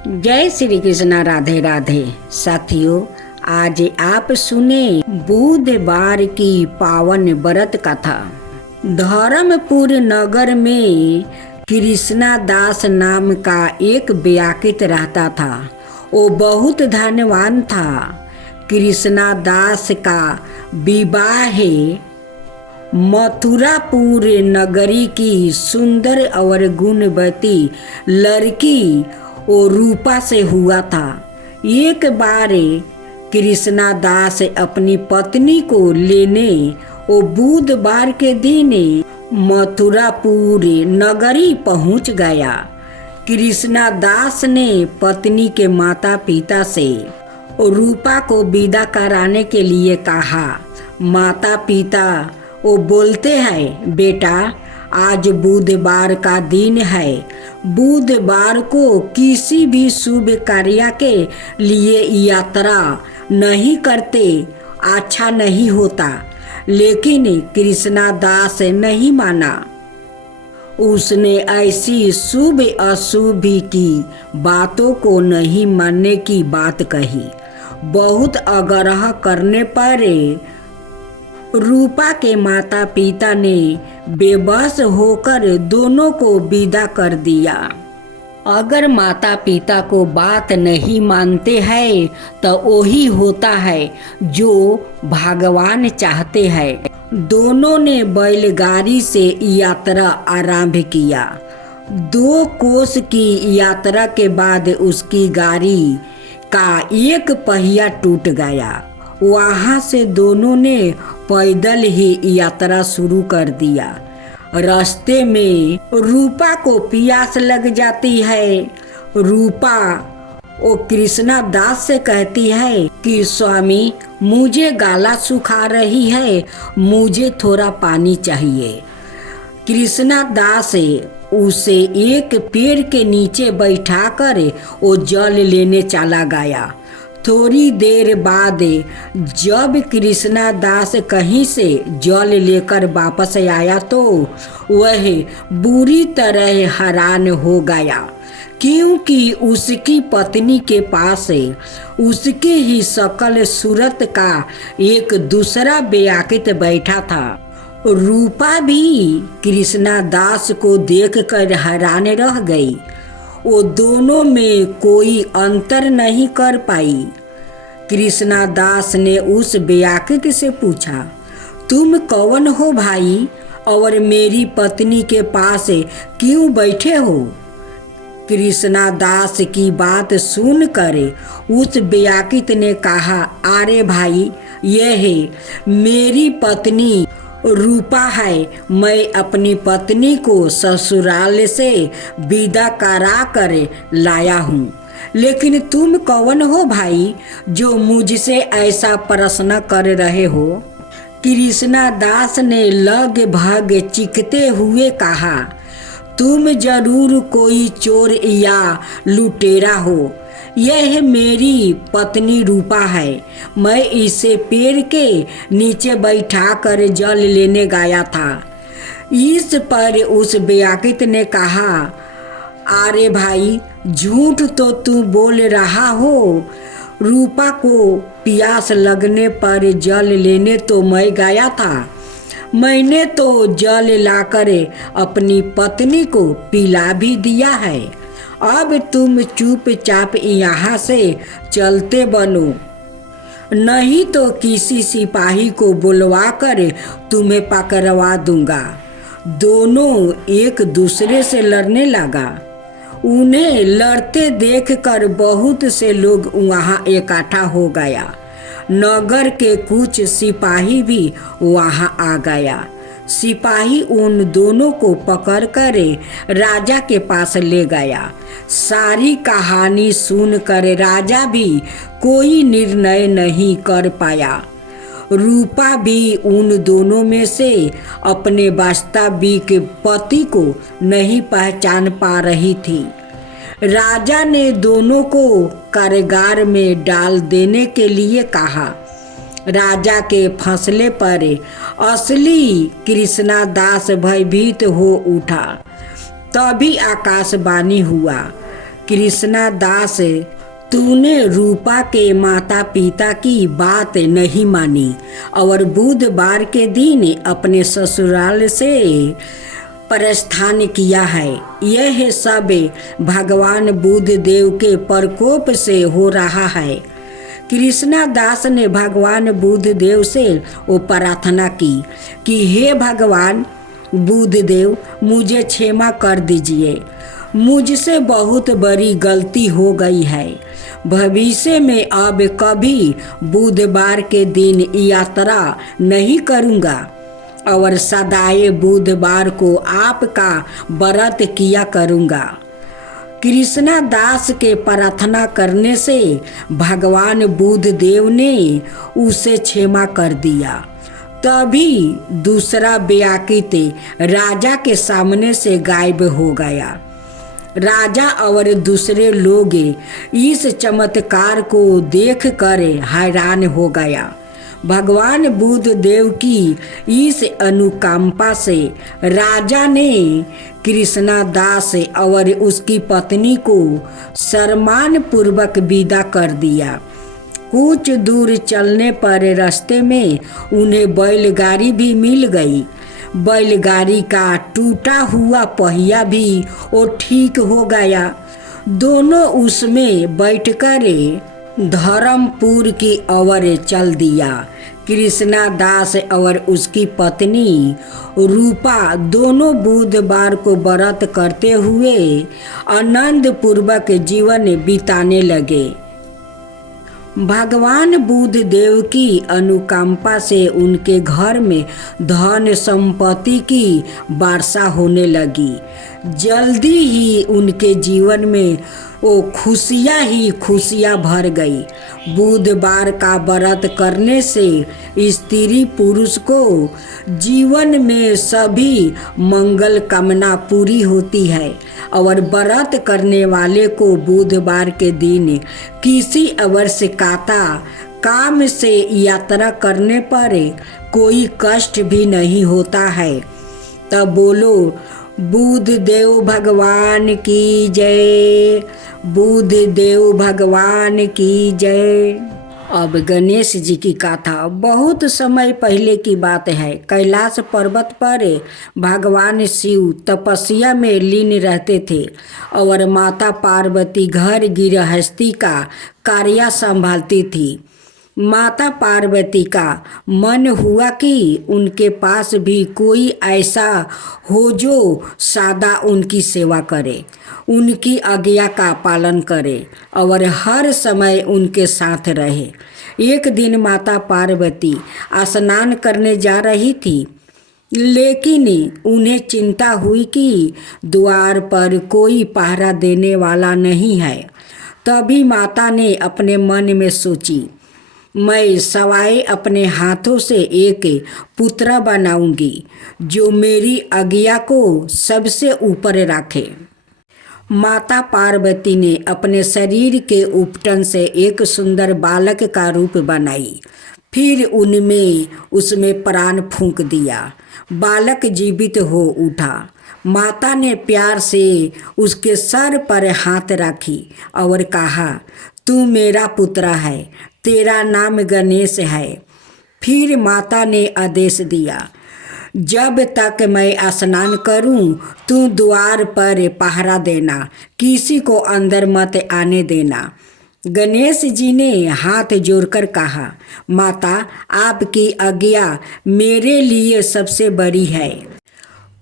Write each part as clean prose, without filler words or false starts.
जय श्री कृष्णा। राधे राधे। साथियों, आज आप सुने बुधवार की पावन व्रत कथा। धर्मपुर नगर में कृष्णा दास नाम का एक व्याकित रहता था। वो बहुत धनवान था। कृष्णा दास का विवाह मथुरापुर नगरी की सुंदर और गुणवती लड़की और रूपा से हुआ था। एक बार कृष्णा दास अपनी पत्नी को लेने वो बुधवार के दिन मथुरापुर नगरी पहुंच गया। कृष्णा दास ने पत्नी के माता पिता से रूपा को विदा कराने के लिए कहा। माता पिता वो बोलते हैं, बेटा आज बुधवार का दिन है। बुधवार को किसी भी शुभ कार्य के लिए यात्रा नहीं करते, अच्छा नहीं होता। लेकिन कृष्णा दास नहीं माना। उसने ऐसी शुभ अशुभ की बातों को नहीं मानने की बात कही। बहुत आग्रह करने पर रूपा के माता पिता ने बेबस होकर दोनों को विदा कर दिया। अगर माता पिता को बात नहीं मानते हैं तो वही होता है जो भगवान चाहते हैं। दोनों ने बैलगाड़ी से यात्रा आरंभ किया। 2 कोस की यात्रा के बाद उसकी गाड़ी का एक पहिया टूट गया। वहाँ से दोनों ने पैदल ही यात्रा शुरू कर दिया। रास्ते में रूपा को प्यास लग जाती है। रूपा वो कृष्णा दास से कहती है कि स्वामी, मुझे गला सूखा रही है, मुझे थोड़ा पानी चाहिए। कृष्णा दास उसे एक पेड़ के नीचे बैठाकर वो जल लेने चला गया। थोड़ी देर बाद जब कृष्णा दास कहीं से जल लेकर वापस आया तो वह बुरी तरह हैरान हो गया, क्योंकि उसकी पत्नी के पास उसके ही शकल सूरत का एक दूसरा व्याकित बैठा था। रूपा भी कृष्णा दास को देखकर हैरान रह गई। वो दोनों में कोई अंतर नहीं कर पाई। कृष्णा दास ने उस व्याकित से पूछा, तुम कौन हो भाई, और मेरी पत्नी के पास क्यों बैठे हो? कृष्णा दास की बात सुनकर उस व्याकित ने कहा, अरे भाई, यह है मेरी पत्नी रूपा है। मैं अपनी पत्नी को ससुराल से विदा करा कर लाया हूँ। लेकिन तुम कौन हो भाई जो मुझसे ऐसा प्रश्न कर रहे हो? कृष्णा दास ने लगभग चीखते हुए कहा, तुम जरूर कोई चोर या लुटेरा हो। यह मेरी पत्नी रूपा है। मैं इसे पेड़ के नीचे बैठा कर जल लेने गया था। इस पर उस व्याकित ने कहा, अरे भाई, झूठ तो तू बोल रहा हो। रूपा को प्यास लगने पर जल लेने तो मैं गया था। मैंने तो जल लाकर अपनी पत्नी को पिला भी दिया है। अब तुम चुपचाप यहाँ से चलते बनो, नहीं तो किसी सिपाही को बुलवा कर तुम्हें पकड़वा दूंगा। दोनों एक दूसरे से लड़ने लगा। उन्हें लड़ते देखकर बहुत से लोग वहाँ इकट्ठा हो गया। नगर के कुछ सिपाही भी वहाँ आ गया। सिपाही उन दोनों को पकड़कर राजा के पास ले गया। सारी कहानी सुनकर राजा भी कोई निर्णय नहीं कर पाया। रूपा भी उन दोनों में से अपने वास्तविक पति को नहीं पहचान पा रही थी। राजा ने दोनों को कारागार में डाल देने के लिए कहा। राजा के फैसले पर असली कृष्णा दास भयभीत हो उठा। तभी आकाशवाणी हुआ कृष्णा दास, तूने रूपा के माता पिता की बात नहीं मानी और बुधवार के दिन अपने ससुराल से प्रस्थान किया है। यह सब भगवान बुद्ध देव के प्रकोप से हो रहा है। कृष्णा दास ने भगवान बुद्ध देव से वो प्रार्थना की कि हे भगवान बुद्ध देव, मुझे क्षमा कर दीजिए। मुझसे बहुत बड़ी गलती हो गई है। भविष्य में अब कभी बुधवार के दिन यात्रा नहीं करूँगा और सदाए बुधवार को आपका व्रत किया करूँगा। कृष्णा दास के प्रार्थना करने से भगवान बुद्ध देव ने उसे क्षमा कर दिया। तभी दूसरा व्याकुत राजा के सामने से गायब हो गया। राजा और दूसरे लोग इस चमत्कार को देखकर हैरान हो गया। भगवान बुद्ध देव की इस अनुकंपा से राजा ने कृष्णा दास और उसकी पत्नी को सम्मान पूर्वक विदा कर दिया। कुछ दूर चलने पर रास्ते में उन्हें बैलगाड़ी भी मिल गई। बैलगाड़ी का टूटा हुआ पहिया भी वो ठीक हो गया। दोनों उसमें बैठकर धर्मपुर की ओर चल दिया। कृष्णा दास और उसकी पत्नी रूपा दोनों बुधवार को व्रत करते हुए आनंद पूर्वक जीवन बिताने लगे। भगवान बुद्ध देव की अनुकंपा से उनके घर में धन संपत्ति की वर्षा होने लगी। जल्दी ही उनके जीवन में वो खुशियाँ ही खुशियाँ भर गई। बुधवार का व्रत करने से स्त्री पुरुष को जीवन में सभी मंगल कामना पूरी होती है और व्रत करने वाले को बुधवार के दिन किसी आवश्यकता काम से यात्रा करने पर कोई कष्ट भी नहीं होता है। तब बोलो बुद्ध देव भगवान की जय, बुद्ध देव भगवान की जय। अब गणेश जी की कथा बहुत समय पहले की बात है। कैलाश पर्वत पर भगवान शिव तपस्या में लीन रहते थे और माता पार्वती घर गृहस्थी का कार्य संभालती थी। माता पार्वती का मन हुआ कि उनके पास भी कोई ऐसा हो जो सदा उनकी सेवा करे, उनकी आज्ञा का पालन करे और हर समय उनके साथ रहे। एक दिन माता पार्वती स्नान करने जा रही थी, लेकिन उन्हें चिंता हुई कि द्वार पर कोई पहरा देने वाला नहीं है। तभी माता ने अपने मन में सोची, मैं सवाए अपने हाथों से एक पुत्र बनाऊंगी जो मेरी आज्ञा को सबसे ऊपर रखे। माता पार्वती ने अपने शरीर के उपटन से एक सुंदर बालक का रूप बनाई, फिर उसमें प्राण फूंक दिया। बालक जीवित हो उठा। माता ने प्यार से उसके सर पर हाथ रखी और कहा, तू मेरा पुत्र है, तेरा नाम गणेश है। फिर माता ने आदेश दिया, जब तक मैं स्नान करूं तू द्वार पर पहरा देना, किसी को अंदर मत आने देना। गणेश जी ने हाथ जोड़कर कहा, माता आपकी आज्ञा मेरे लिए सबसे बड़ी है।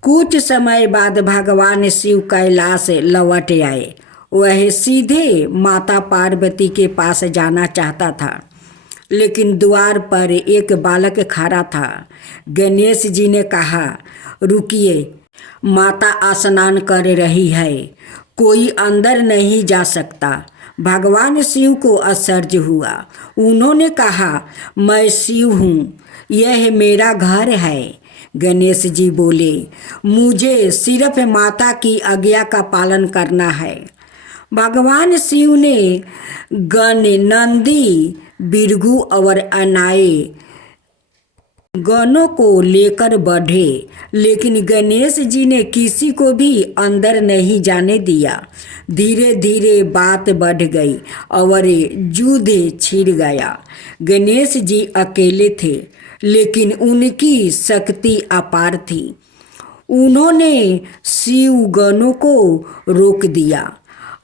कुछ समय बाद भगवान शिव कैलाश लौट आए। वह सीधे माता पार्वती के पास जाना चाहता था, लेकिन द्वार पर एक बालक खड़ा था। गणेश जी ने कहा, रुकिए, माता स्नान कर रही है, कोई अंदर नहीं जा सकता। भगवान शिव को आश्चर्य हुआ। उन्होंने कहा, मैं शिव हूँ, यह मेरा घर है। गणेश जी बोले, मुझे सिर्फ माता की आज्ञा का पालन करना है। भगवान शिव ने गण, नंदी, बिरगु और अनाए गनों को लेकर बढ़े, लेकिन गणेश जी ने किसी को भी अंदर नहीं जाने दिया। धीरे धीरे बात बढ़ गई और युद्ध छिड़ गया। गणेश जी अकेले थे, लेकिन उनकी शक्ति अपार थी। उन्होंने शिव गणों को रोक दिया।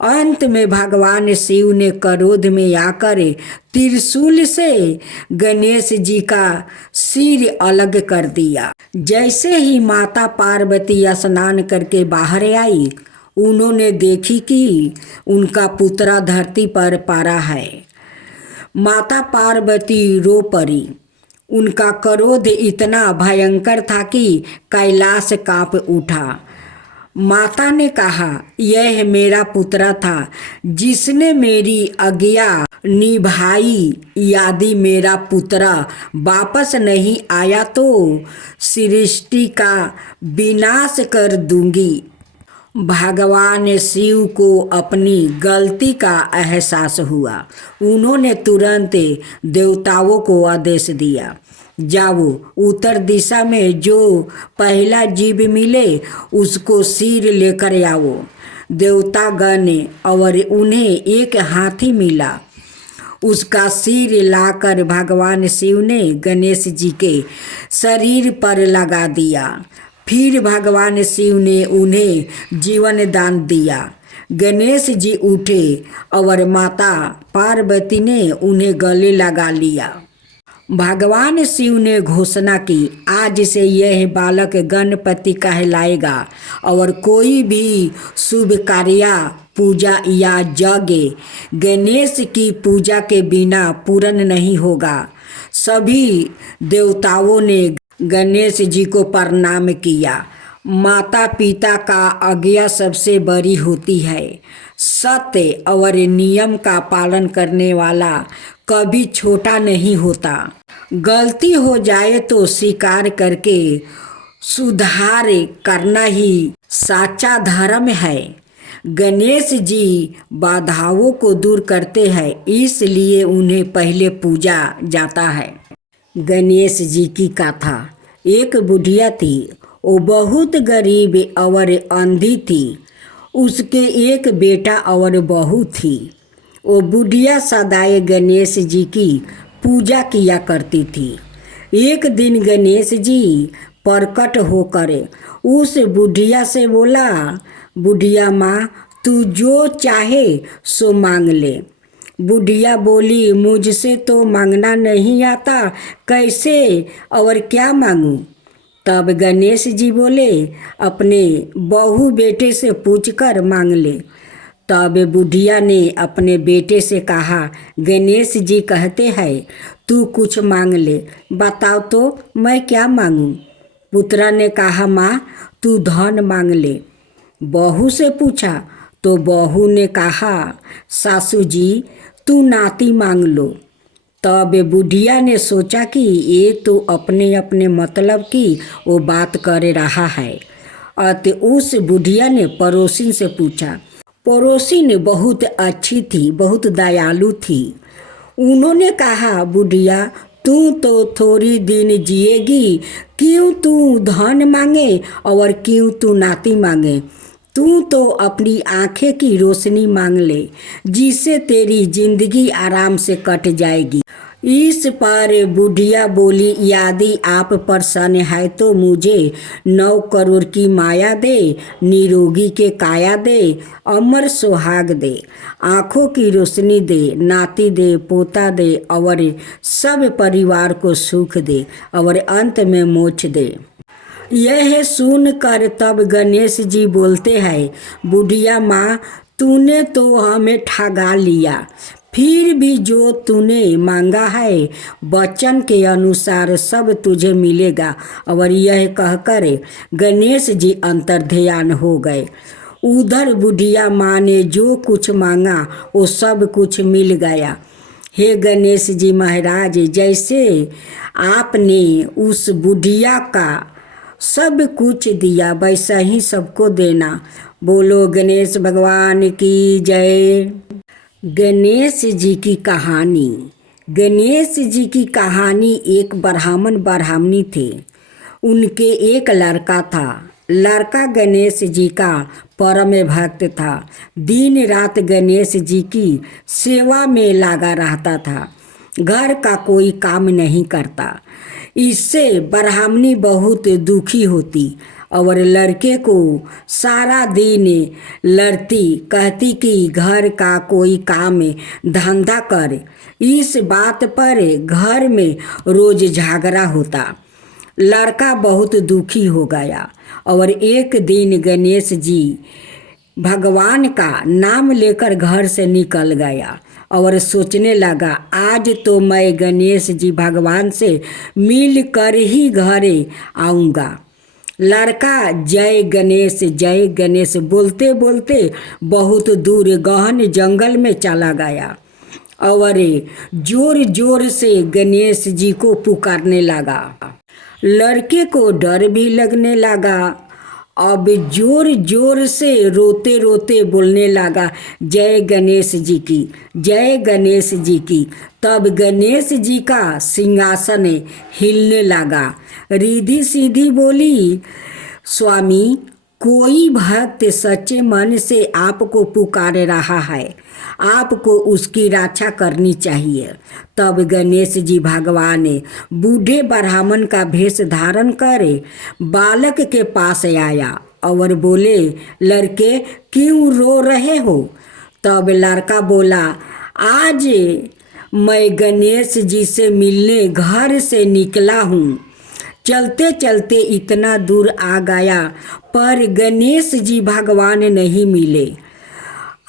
अंत में भगवान शिव ने क्रोध में आकर त्रिशूल से गणेश जी का सिर अलग कर दिया। जैसे ही माता पार्वती स्नान करके बाहर आई, उन्होंने देखी कि उनका पुत्र धरती पर पड़ा है। माता पार्वती रो पड़ी। उनका क्रोध इतना भयंकर था कि कैलाश कांप उठा। माता ने कहा, यह मेरा पुत्र था जिसने मेरी आज्ञा निभाई। यदि मेरा पुत्र वापस नहीं आया तो सृष्टि का विनाश कर दूंगी। भगवान शिव को अपनी गलती का एहसास हुआ। उन्होंने तुरंत देवताओं को आदेश दिया, जाओ उत्तर दिशा में जो पहला जीव मिले उसको सिर लेकर आओ। देवतागण और उन्हें एक हाथी मिला। उसका सिर लाकर भगवान शिव ने गणेश जी के शरीर पर लगा दिया। फिर भगवान शिव ने उन्हें जीवन दान दिया। गणेश जी उठे और माता पार्वती ने उन्हें गले लगा लिया। भगवान शिव ने घोषणा की, आज से यह बालक गणपति कहलाएगा और कोई भी शुभ कार्य, पूजा या यज्ञ गणेश की पूजा के बिना पूर्ण नहीं होगा। सभी देवताओं ने गणेश जी को प्रणाम किया। माता पिता का आज्ञा सबसे बड़ी होती है। सत्य और नियम का पालन करने वाला कभी छोटा नहीं होता। गलती हो जाए तो स्वीकार करके सुधार करना ही सच्चा धर्म है। गणेश जी बाधाओं को दूर करते हैं, इसलिए उन्हें पहले पूजा जाता है। गणेश जी की कथा। एक बुढ़िया थी, वो बहुत गरीब और अंधी थी। उसके एक बेटा और बहू थी। वो बुढ़िया सदाए गणेश जी की पूजा किया करती थी। एक दिन गणेश जी प्रकट होकर उस बुढ़िया से बोला, बुढ़िया माँ, तू जो चाहे सो मांग ले। बुढ़िया बोली, मुझसे तो मांगना नहीं आता, कैसे और क्या मांगूं? तब गणेश जी बोले, अपने बहू बेटे से पूछकर मांग ले। तब बुढ़िया ने अपने बेटे से कहा, गणेश जी कहते हैं तू कुछ मांग ले, बताओ तो मैं क्या मांगूं? पुत्र ने कहा, माँ तू धन मांग ले। बहू से पूछा तो बहू ने कहा, सासू जी तू नाती मांग लो। तब बुढ़िया ने सोचा कि ये तो अपने अपने मतलब की वो बात कर रहा है। अत उस बुढ़िया ने पड़ोसिन से पूछा। पड़ोसिन बहुत अच्छी थी, बहुत दयालु थी। उन्होंने कहा, बुढ़िया तू तो थोड़ी दिन जिएगी, क्यों तू धन मांगे और क्यों तू नाती मांगे? तू तो अपनी आंखें की रोशनी मांग ले, जिससे तेरी जिंदगी आराम से कट जाएगी। इस पर बुढ़िया बोली, यदि आप प्रसन्न है तो मुझे 9 करोड़ की माया दे, निरोगी के काया दे, अमर सुहाग दे, आँखों की रोशनी दे, नाती दे, पोता दे और सब परिवार को सुख दे और अंत में मोक्ष दे। यह सुनकर तब गणेश जी बोलते हैं, बुढ़िया माँ, तूने तो हमें ठगा लिया। फिर भी जो तूने मांगा है वचन के अनुसार सब तुझे मिलेगा। और यह कहकर गणेश जी अंतर्ध्यान हो गए। उधर बुढ़िया माँ ने जो कुछ मांगा वो सब कुछ मिल गया। हे गणेश जी महाराज, जैसे आपने उस बुढ़िया का सब कुछ दिया वैसा ही सबको देना। बोलो गणेश भगवान की जय। गणेश जी की कहानी। गणेश जी की कहानी। एक ब्राह्मण ब्राह्मणी थे। उनके एक लड़का था। लड़का गणेश जी का परम भक्त था। दिन रात गणेश जी की सेवा में लगा रहता था। घर का कोई काम नहीं करता। इससे ब्राह्मणी बहुत दुखी होती और लड़के को सारा दिन लड़ती, कहती कि घर का कोई काम धंधा कर। इस बात पर घर में रोज झगड़ा होता। लड़का बहुत दुखी हो गया और एक दिन गणेश जी भगवान का नाम लेकर घर से निकल गया और सोचने लगा, आज तो मैं गणेश जी भगवान से मिल कर ही घरे आऊँगा। लड़का जय गणेश बोलते बोलते बहुत दूर गहन जंगल में चला गया और जोर जोर से गणेश जी को पुकारने लगा। लड़के को डर भी लगने लगा। अब जोर जोर से रोते रोते बोलने लगा, जय गणेश जी की, जय गणेश जी की। तब गणेश जी का सिंहासन हिलने लगा। रिद्धि सीधी बोली, स्वामी, कोई भक्त सच्चे मन से आपको पुकार रहा है, आपको उसकी रक्षा करनी चाहिए। तब गणेश जी भगवान बूढ़े ब्राह्मण का भेष धारण करे बालक के पास आया और बोले, लड़के क्यों रो रहे हो? तब लड़का बोला, आज मैं गणेश जी से मिलने घर से निकला हूँ। चलते चलते इतना दूर आ गया पर गणेश जी भगवान नहीं मिले।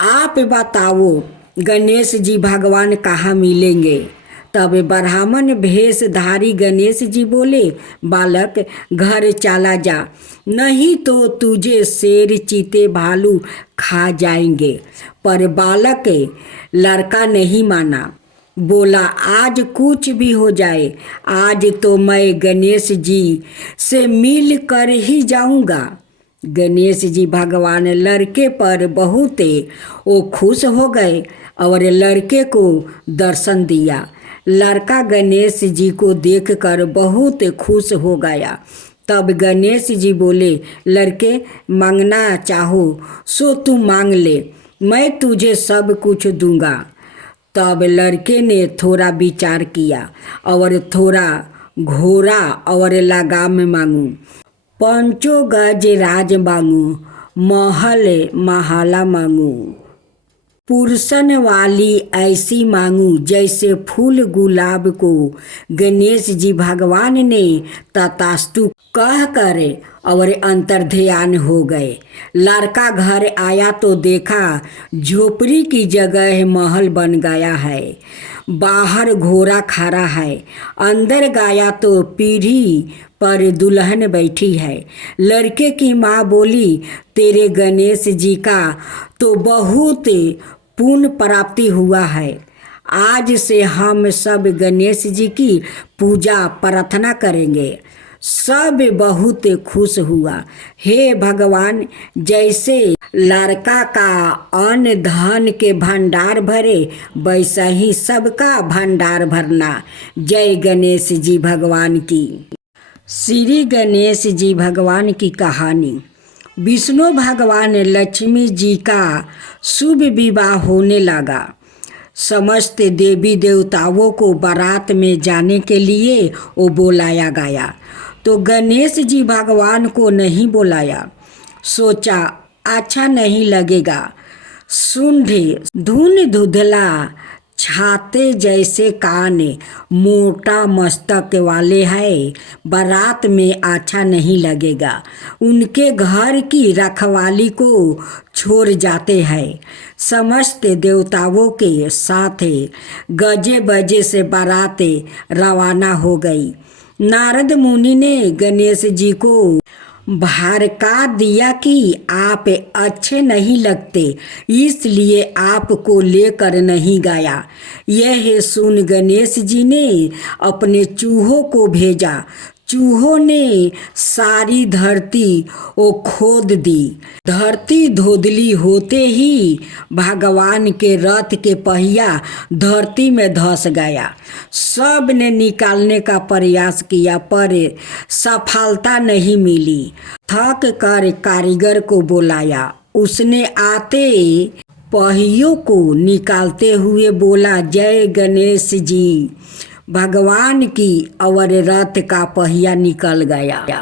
आप बताओ गणेश जी भगवान कहाँ मिलेंगे? तब ब्राह्मण भेषधारी गणेश जी बोले, बालक घर चला जा, नहीं तो तुझे शेर चीते भालू खा जाएंगे। पर बालक लड़का नहीं माना, बोला, आज कुछ भी हो जाए, आज तो मैं गणेश जी से मिल कर ही जाऊंगा। गणेश जी भगवान लड़के पर बहुत वो खुश हो गए और लड़के को दर्शन दिया। लड़का गणेश जी को देखकर बहुत खुश हो गया। तब गणेश जी बोले, लड़के मांगना चाहो सो तू मांग ले, मैं तुझे सब कुछ दूंगा। तब लड़के ने थोड़ा विचार किया और थोड़ा घोड़ा और लगाम मांगू, पंचो गज राज मांगू, महल महाला मांगू, पुरसन वाली ऐसी मांगू जैसे फूल गुलाब को। गणेश जी भगवान ने तथास्तु कह कर और अंतर्ध्यान हो गए। लड़का घर आया तो देखा झोपड़ी की जगह महल बन गया है। बाहर घोड़ा खड़ा है, अंदर गया तो पीढ़ी पर दुल्हन बैठी है। लड़के की माँ बोली, तेरे गणेश जी का तो बहुत पुण्य प्राप्ति हुआ है, आज से हम सब गणेश जी की पूजा प्रार्थना करेंगे। सब बहुत खुश हुआ। हे भगवान, जैसे लड़का का अन्न धन के भंडार भरे वैसा ही सबका भंडार भरना। जय गणेश जी भगवान की। श्री गणेश जी भगवान की कहानी। विष्णु भगवान लक्ष्मी जी का शुभ विवाह होने लगा। समस्त देवी देवताओं को बारात में जाने के लिए वो बुलाया गया, तो गणेश जी भगवान को नहीं बुलाया। सोचा अच्छा नहीं लगेगा। सूंढे धुन धुधला छाते जैसे कान, मोटा मस्तक वाले हैं, बारात में अच्छा नहीं लगेगा। उनके घर की रखवाली को छोड़ जाते हैं। समस्त देवताओं के साथ गजे बजे से बारात रवाना हो गई। नारद मुनि ने गणेश जी को भड़का दिया कि आप अच्छे नहीं लगते, इसलिए आपको लेकर नहीं गया। यह सुन गणेश जी ने अपने चूहों को भेजा, चूहों ने सारी धरती वो खोद दी। धरती धुंधली होते ही भगवान के रथ के पहिया धरती में धंस गया। सब ने निकालने का प्रयास किया पर सफलता नहीं मिली। थक कर कारीगर को बुलाया। उसने आते पहियों को निकालते हुए बोला, जय गणेश जी। भगवान की और रथ का पहिया निकल गया।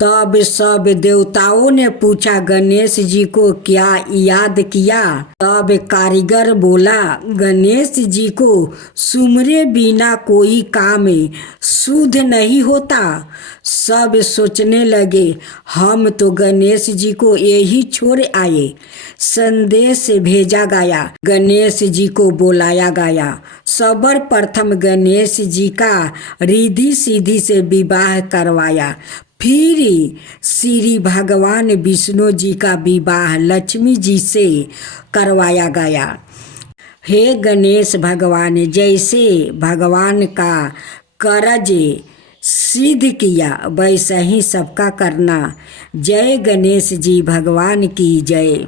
तब सब देवताओं ने पूछा, गणेश जी को क्या याद किया? तब कारीगर बोला, गणेश जी को सुमरे बिना कोई काम शुद्ध नहीं होता। सब सोचने लगे, हम तो गणेश जी को यही छोड़ आए। संदेश भेजा गया। गणेश जी को बुलाया गया। सर्वप्रथम गणेश जी का रिद्धि सिद्धि से विवाह करवाया। फिर श्री भगवान विष्णु जी का विवाह लक्ष्मी जी से करवाया गया। हे गणेश भगवान, जैसे भगवान का कर्ज सिद्ध किया वैसा ही सबका करना। जय गणेश जी भगवान की जय।